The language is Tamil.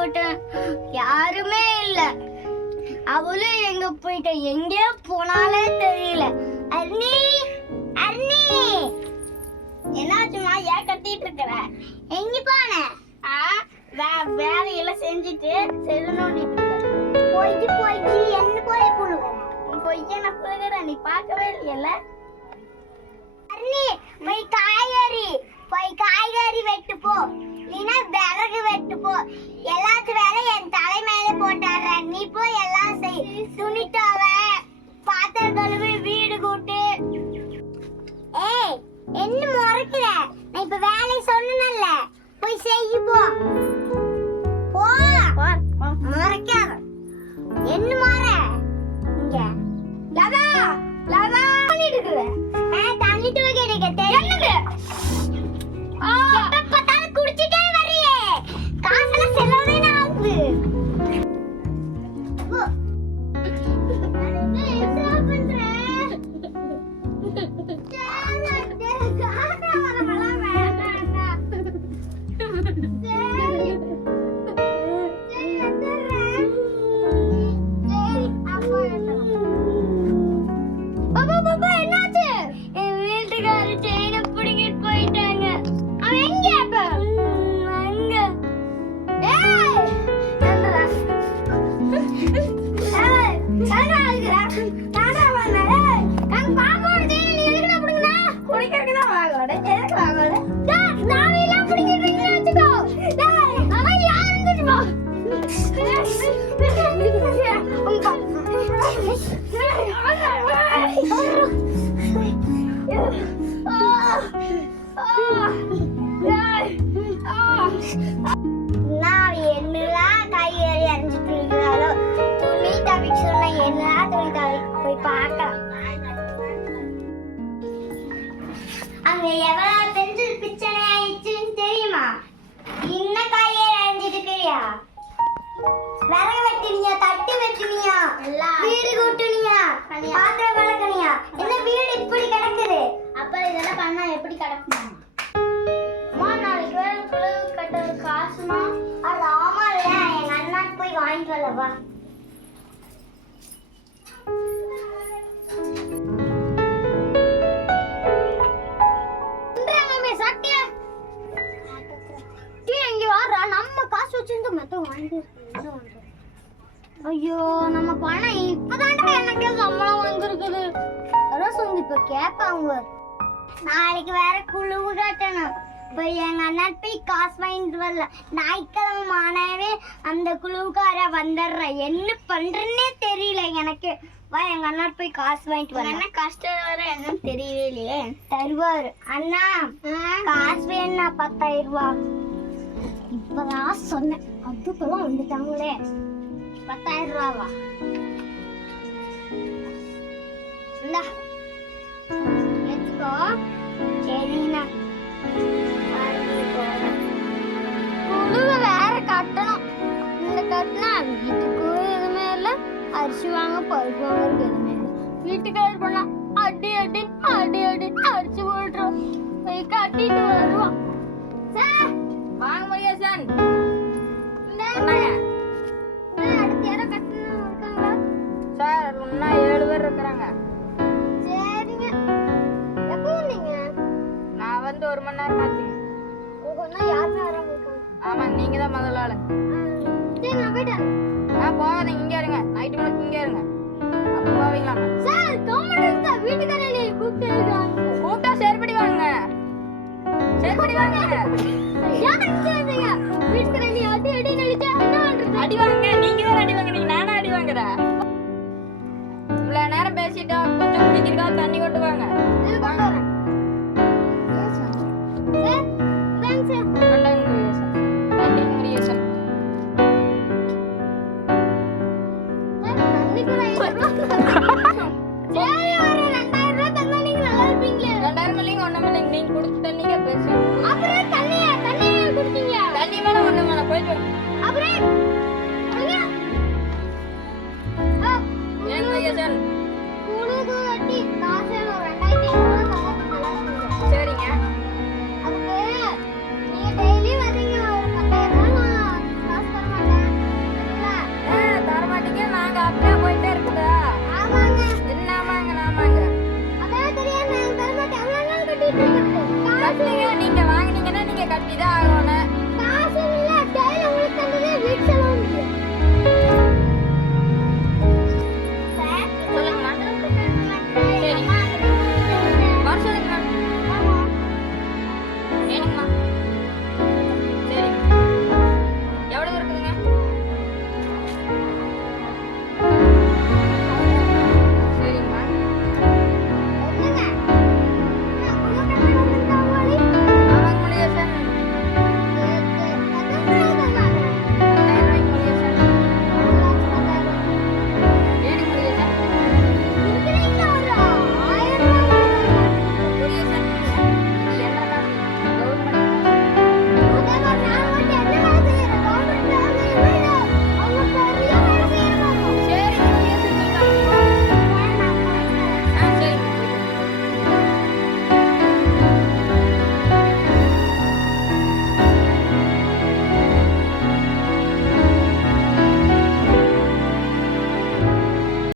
விட்டேன், யாருமே இல்ல. அவளும் எங்க போயிட்ட, எங்கே போனாலே தெரியல. அண்ணி அண்ணி, என்னாச்சுமா? ஏன் கத்திட்டு இருக்கிற? எங்க போன? வேலையெல்லாம் செஞ்சுட்டு செல்லு நோண்டிட்டு போய்க்கு என்ன போய் புழுகுற? பொய்ய நான் புழுகுறேன், நீ பார்க்கவே இல்லையல்ல. அண்ணி போய் காய்கறி வெட்டு போ, இல்லைன்னா விறகு வெட்டு போ. எல்லாத்து வேலை என் தலை மேல போட்டாடுற. நீ போய் எல்லாம் செய். துணி துவ, பாத்திரம் கழுவி, வீடு கூட்டு. ஏய், என்ன முறைக்கிற? நான் இப்ப வேலை சொன்னேன்ல, போய் செய்ய போ. போ, முறைக்காத. என்ன முறை? இங்க லதா லதா பண்ணிட்டு இருக்கற. தண்ணி தூக்கி எடுக்க தெரியுது. எப்ப பார்த்தாலும் குடிச்சிட்டே வர்றியே, காசெல்லாம் செலவே ஆகுது. நான் என்னெல்லாம் காய்கறி அரைஞ்சிட்டு இருக்கிறாளோ, துணி தவிக்க சொன்ன என்னெல்லாம் துணி தவிக்க போய் பார்க்கலாம். அங்க எவ்வளவு தெரிஞ்சு பிரச்சனை ஆயிடுச்சுன்னு தெரியுமா? இன்னும் காய்கறி அரைஞ்சிட்டு இருக்கிறியா? விறகு வெட்டினியா, தட்டு வெட்டினியா, வீடு கூட்டினியா, பாத்திரம் வளர்க்கணியா? என்ன வீடு இப்படி கிடக்குது? அப்ப இதெல்லாம் பண்ணா எப்படி கிடக்குமா? நாளைக்கு வேற புலவு கட்டுறது காசுமா? அது ஆமா இல்ல, எங்க அண்ணாக்கு போய் வாங்கிட்டு வரவா. நம்ம காசு வச்சிருந்து மொத்தம் வாங்கி. ஐயோ, நம்ம பணம் இப்பதான்டா எனக்கு சம்பளம் வந்திருக்குது. அதான் சொந்து இப்ப கேட்பாங்க. நாளைக்கு வேற குழுவு கட்டணும். இப்போ எங்க அண்ணா போய் காசு வாங்கிட்டு வரல. ஞாயிற்றுக்கிழமை ஆனாவே அந்த குழுவுக்கார வந்துடுற. என்ன பண்றேன்னே தெரியல எனக்கு. வா, எங்க அண்ணா போய் காசு வாங்கிட்டு வர. என்ன கஷ்டம் வர என்னன்னு தெரியவே இல்லையே. தருவாரு. அண்ணா காசு வேணா 10,000 ரூபாய். இப்பதான் சொன்னேன், அதுக்கெல்லாம் வந்துட்டாங்களே. 10,000 ரூபாவா? இந்தா எடுத்துக்கோ. சரிண்ணா, குழுவை வேற கட்டணும். இந்த கட்டினா வீட்டுக்கு எதுவுமே இல்லை, அரிசி வாங்க பருப்பு வாங்க எதுவுமே இல்லை. வீட்டுக்கு அது பண்ணா அடி அடி அடி அடி அரிசி போட்டுரும். போய் கட்டிட்டு வருவான். சார் வாங்க மையாசன். அடுத்து யாரோ கட்டணும் இருக்காங்களா சார்? இன்னும் 7 பேர் இருக்கிறாங்க. சரிங்க. எப்போ வந்தீங்க? நான் வந்து 1 மணி நேரம் ஆச்சுங்க. யாருமே வராம இருக்காங்க. ஆமா, நீங்க தான் முதல்ல ஆளு. சரி, நான் போயிட்டேன். போகாதீங்க, இங்கே இருங்க. நைட்டு முழுக்க இங்கே இருங்க. அப்போ போவீங்களா சார்? கவர்மெண்ட் வீட்டுக்காரே கூப்பிட்டு இருக்காங்க. கூப்பிட்டா சரிப்படி வாங்க, சரிப்படி வாங்க. வீட்டுக்காரே அடி அடி நடிச்சா என்ன பண்றது? அடி வாங்க. நீங்க தான் அடி வாங்குறீங்க, நானும் அடி வாங்குறேன். இவ்வளவு நேரம் பேசிட்டோம், கொஞ்சம் குடிக்கிறதா தண்ணி கூட